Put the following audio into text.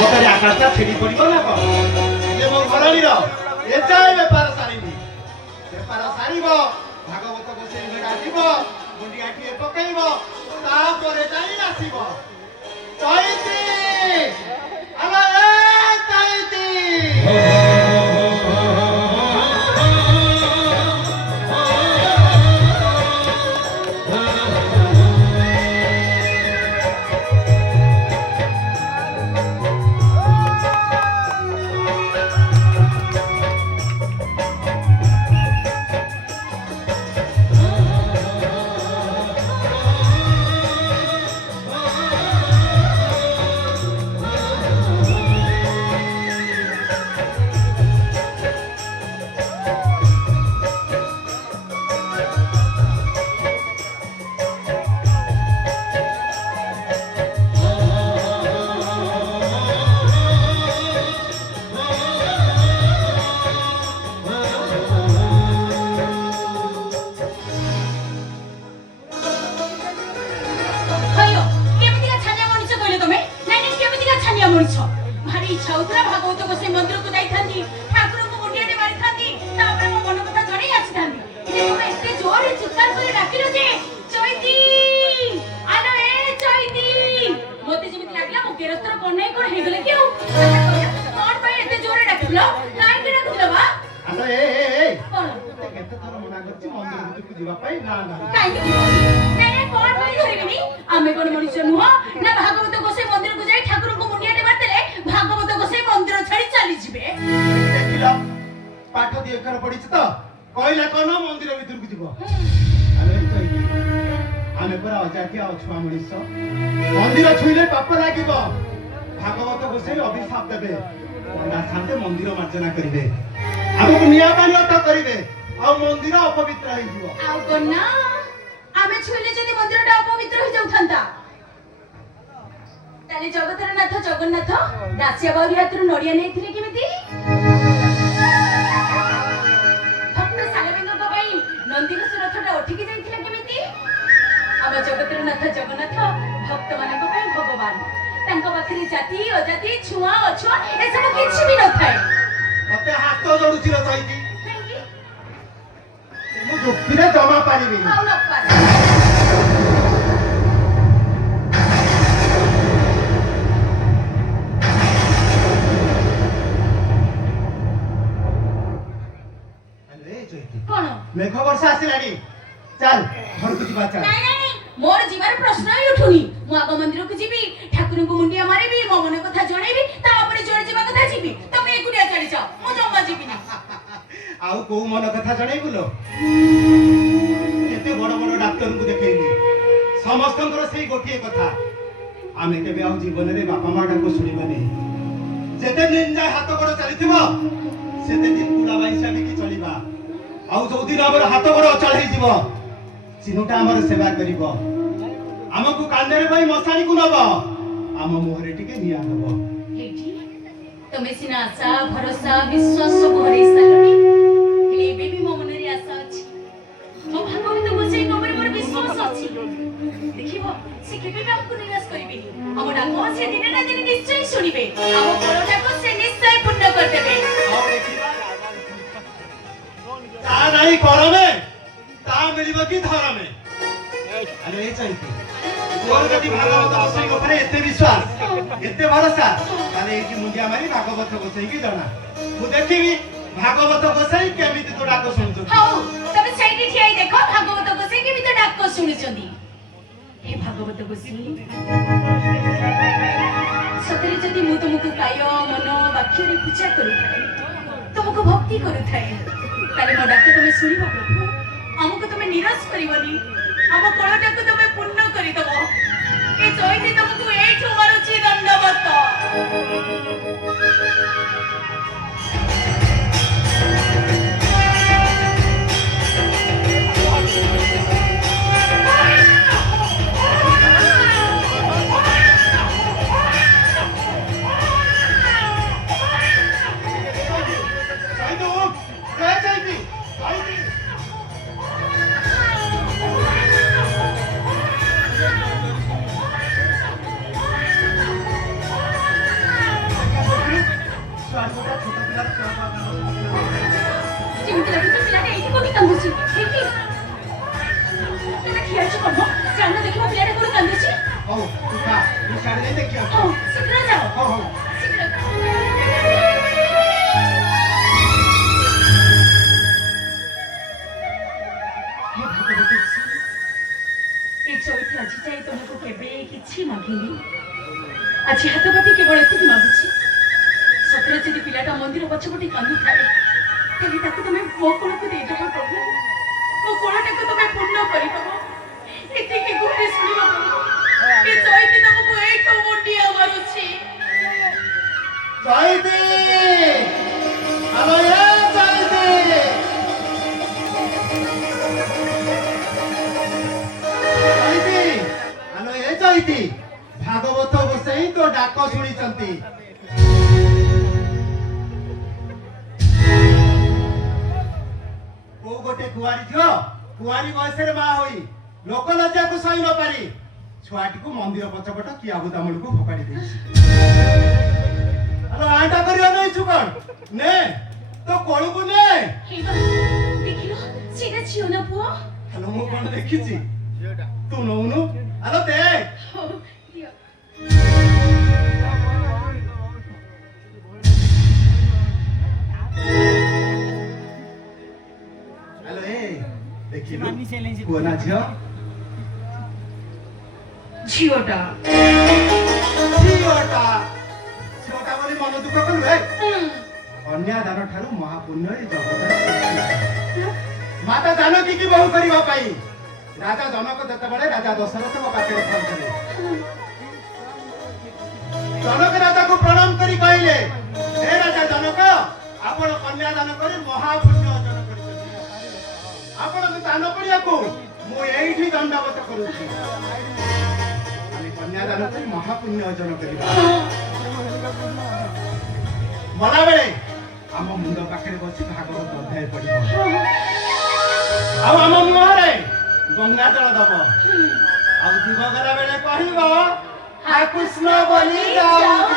সকালে আকাশটা ছেড়ি পড়িব না কম যে মো ঘরণীর এযাଏ বেপার সারিনি বেপার সারিব ভাগবত গোসাই ডাকিব মুন্ডিয়াটিଏ পকাইব তাପରେ যাই আসিব চৈতি আলো এ চৈতি भारी इच्छा होता भागवत गोसाई मंदिर को जाई थांदी ठाकुर को मुंडियाटे मारी थांदी तापर मो मन कथा जणी आछि थांदी कि तुमे एते जोर चित्कार करे डाकिलो जे चैती आलो ए चैती मोते जेमिति लागला मो केरस्तर पन्नाई कोन हे गेले केउ कोन भाई एते जोर डाकिलो काई के डाकिलो बा आलो ए कोन केते थर मना करछि मंदिर भितर को जीवा पाई ना ना काई ने कोन भाई धरिबिनी आमे कोन मनुष्य नुह ना भागवत गोसाई मंदिर को जाई ठाकुर को मुंडियाटे मारतेले भागवत गोसाई मंदिर छाड़ी चली जिबे देखिलो पाठ दी एकर पडिछ त कहला कोन मंदिर भितर को जीवो आलो तो आमे पर अजाकिया अछुआ मनुष्य मंदिर छुइले पाप लागिबो भागवत गोसाई अभिशाप देबे ना साथे मंदिर मार्जना करिवे हमको निया पानी अट करिवे आ मंदिर अपवित्र होई जीवो आउ कोन ना आमे छुइले जदी मंदिरटा अपवित्र होई जाउ थांता ताले जगतर नाथ जगन्नाथ दासिया बाउरी हातरु नडिया नेथिले केमिति भक्त सालबेंग गबाई नंदिनी सुरथटा उठिकी जाइथिले केमिति अब जगतर नाथ जगन्नाथ भक्त मानक पई भगवान तांको पाखरी जाति अजाति छुआ अछुआ ए सब किछि भी न थाए मते हाथ जोडुछि र चैती मु दुखिरे जमा पारिबि आउ न पास मेघ वर्षा आसिलानी चल घर को जीवा चल नहीं नहीं मोर जीवार प्रश्न ही उठुनी मु आगो मंदिर को जीबी ठाकुर को मुंडिया मारिबी मो मन कथा जणैबी तापर जोर जीवा कथा जीबी तमे एकुडिया चली जाओ मु जम्मा जीबी ना आउ को मन कथा जणै बुलो केते बड़ बड़ डॉक्टर को देखैली समस्तंकर सेही गोटिए कथा आमे केबे आउ जीवन रे बापा माडा को सुनिबनी जेते दिन जाय हाथ गोड़ चलिथिबो सेते दिन कुडा बाईसा भी की चलिबा आउ जो दिन हमर हाथ गोड़ अचल हे जीव चिनुटा हमर सेवा करिवो हमकु कांदरे भाई मसाणी को नबो आम मोहरे टिके निया हबो हेठी तमे सिना आशा भरोसा विश्वास सब हरै सालनी हेले बेबी मो मन रे आशा अछि मो भागवत गोसाई कबर मोर विश्वास अछि देखिबो से केबे हमकु निराश करिबे हम डाको से दिन ना दिन निश्चय सुनिबे हम बड़टा को से निश्चय पूर्ण कर देबे और देखिबा ता नहीं करमे ता मिलिबो की धरमे अरे ए चैती तोर गति भागवत गोसाई ऊपर एते विश्वास एते भरोसा ताले एकी मुंडिया मारी भागवत गोसाई की जणा मु देखिबी भागवत गोसाई केमिति तो डाको सुनछु हाउ तबे साइडी ठियाई देखो भागवत गोसाई केमिति डाको सुनिचंदी हे भागवत गोसाई सतरे जदी मु तुमको काय मन वाक्य रे पूजा करू तुमको भक्ति करू थाए ताले मो डाको तुमे सुनिबो प्रभु हमको तुमे निराश करिवनी हम कोळटाको तुमे पूर्ण करि दबो ए जयती तुमको एठो मारुची दंडवत ଯେମିତି ଲାଗୁଛି ପିଲାଟା ଏଇଠି କୋଉଠି କାନ୍ଦୁଛି ଏଇଠି ଏଟା ଖିଆଛି କଣ ଚାଲ ଦେଖିବା ପିଲାଟା କୋଉଠି କାନ୍ଦୁଛି ହଉ ତୁ ଖା ମୁଁ ସିଆଡ଼େ ଯାଇ ଦେଖିବା ହଉ ଶୀଘ୍ର ଯାଅ ହଉ ହଉ ଶୀଘ୍ର ହେ ଭଗବତୀ ଏ ଚୈତି ଆଜି ଯାଇ ତମକୁ କେବେ କିଛି ମାଗିନି ଆଜି ହାତ କାଟି କେବଳ ଏତିକି ମାଗୁଛି ସତରେ ଯଦି ପିଲାଟା ମନ୍ଦିର ପଛପଟେ କାନ୍ଦୁଥାଏ ତାହେଲେ ତାକୁ ତମେ ମୋ କୋଳକୁ ଦେଇଦେବ ପ୍ରଭୁ ମୋ କୋଳଟାକୁ ତମେ ପୂର୍ଣ୍ଣ କରିଦେବ ଏତିକି ଗୋଟେ ଶୁଣିବ ପ୍ରଭୁ ଏ ଚୈତି ତମକୁ ଏକ ମୁଣ୍ଡିଆ ମାରୁଛି ଚୈତି ଆଲୋ ଏ ଚୈତି ଚୈତି ଆଲୋ ଏ ଚୈତି ଭାଗବତ ଗୋସାଇଁ ତୋ ଡାକ ଶୁଣିଛନ୍ତି କୋଉ ଗୋଟେ କୁଆରୀ ଝିଅ କୁଆରୀ ବୟସରେ ମା ହୋଇ ଲୋକ ଲଜ୍ଜାକୁ ସହି ନ ପାରି ଛୁଆଟିକୁ ମନ୍ଦିର ପଛପଟ କିଆ ବୁଦାମୂଳକୁ ଫୋପାଡ଼ି ଦେଇଛି ଆଲୋ ଆଣ୍ଟା କରିବା ନେଇଛୁ କଣ ନେ ତୋ କୋଳକୁ ନେ ଦେଖିଲ ସେଇଟା ଝିଅ ନା ପୁଅ ଆଲୋ ମୁଁ କଣ ଦେଖିଛି ତୁ ନଉନୁ ଆଲୋ ଦେ ହଉ ଦିଅ ଆଲୋ ଏ ଦେଖିଲୁ ପୁଅ ନା ଝିଅ ଝିଅଟା ଝିଅଟା ଝିଅଟା ବୋଲି ମନ ଦୁଃଖ କଲୁ ଏ କନ୍ୟାଦାନ ଠାରୁ ମହାପୁଣ୍ୟ ଏ ଜଗତରେ ମାତା ଜାନକୀ କି ବୋହୂ କରିବା ପାଇଁ ରାଜା ଜନକ ଯେତେବେଳେ ରାଜା ଦଶରଥଙ୍କ ପାଖରେ ଥାଉଥିଲେ ଜନକ ରାଜାକୁ ପ୍ରଣାମ କରି କହିଲେ ହେ ରାଜା ଜନକ ଆପଣ କନ୍ୟାଦାନ କରି ମହାପୁଣ୍ୟ ଅର୍ଜନ କରିଛନ୍ତି ଆପଣଙ୍କ ଦାନ କରିବାକୁ ମୁଁ ଏଇଠି ଦଣ୍ଡବତ କରୁଛି ଆମେ କନ୍ୟାଦାନ କରି ମହାପୁଣ୍ୟ ଅର୍ଜନ କରିବା ମଲାବେଳେ ଆମ ମୁଣ୍ଡ ପାଖରେ ବସି ଭାଗବତ ଅଧ୍ୟାୟ ପଢିବ ଆଉ ଆମ ମୁହଁରେ ଗଙ୍ଗା ଜଳ ଦବ ଆଉ ଜୀବ ଗଲା ବେଳେ କହିବ ହା କୃଷ୍ଣ ବୋଲି ଯାଉ